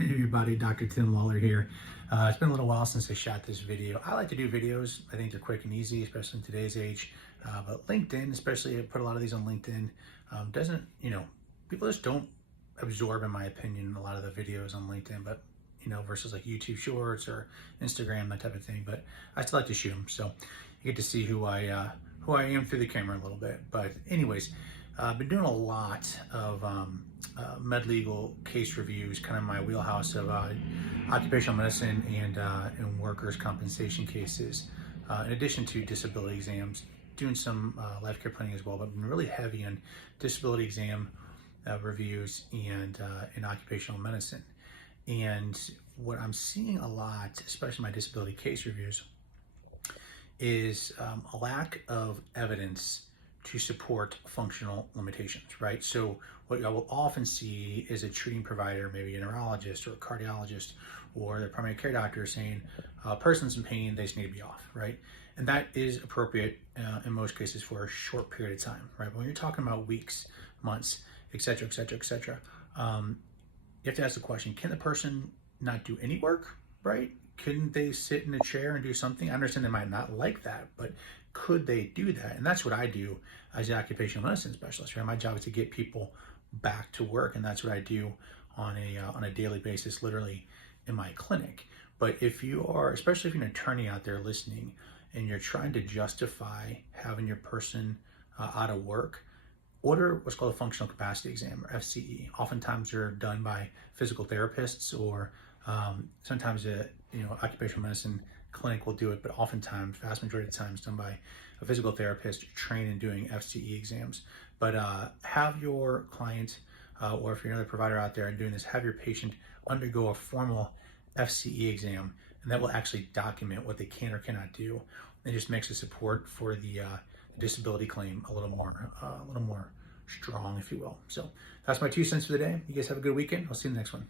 Hey everybody, Dr. Tim Lawler here. It's been a little while since I shot this video. I like to do videos. I think they're quick and easy, especially in today's age. But LinkedIn, especially, I put a lot of these on LinkedIn, doesn't, people just don't absorb, in my opinion, a lot of the videos on LinkedIn, but, versus like YouTube Shorts or Instagram, that type of thing. But I still like to shoot them. So you get to see who I am through the camera a little bit. But anyways, I've been doing a lot of med legal case reviews, kind of my wheelhouse of occupational medicine and workers' compensation cases, in addition to disability exams, doing some life care planning as well, but I've been really heavy on disability exam reviews and in occupational medicine. And what I'm seeing a lot, especially my disability case reviews, is a lack of evidence to support functional limitations, right? So what I will often see is a treating provider, maybe a neurologist or a cardiologist or their primary care doctor saying, a person's in pain, they just need to be off, right? And that is appropriate in most cases for a short period of time, right? But when you're talking about weeks, months, et cetera, et cetera, et cetera, you have to ask the question, can the person not do any work, right? Couldn't they sit in a chair and do something? I understand they might not like that, but could they do that? And that's what I do as an occupational medicine specialist, right? My job is to get people back to work, and that's what I do on a daily basis, literally in my clinic. But if you are, especially if you're an attorney out there listening, and you're trying to justify having your person out of work, order what's called a functional capacity exam, or FCE. Oftentimes they're done by physical therapists, or sometimes occupational medicine clinic will do it, but oftentimes, vast majority of the time, it's done by a physical therapist trained in doing FCE exams. But have your client, or if you're another provider out there and doing this, have your patient undergo a formal FCE exam, and that will actually document what they can or cannot do. It just makes the support for the disability claim a little more strong, if you will. So that's my 2 cents for the day. You guys have a good weekend. I'll see you in the next one.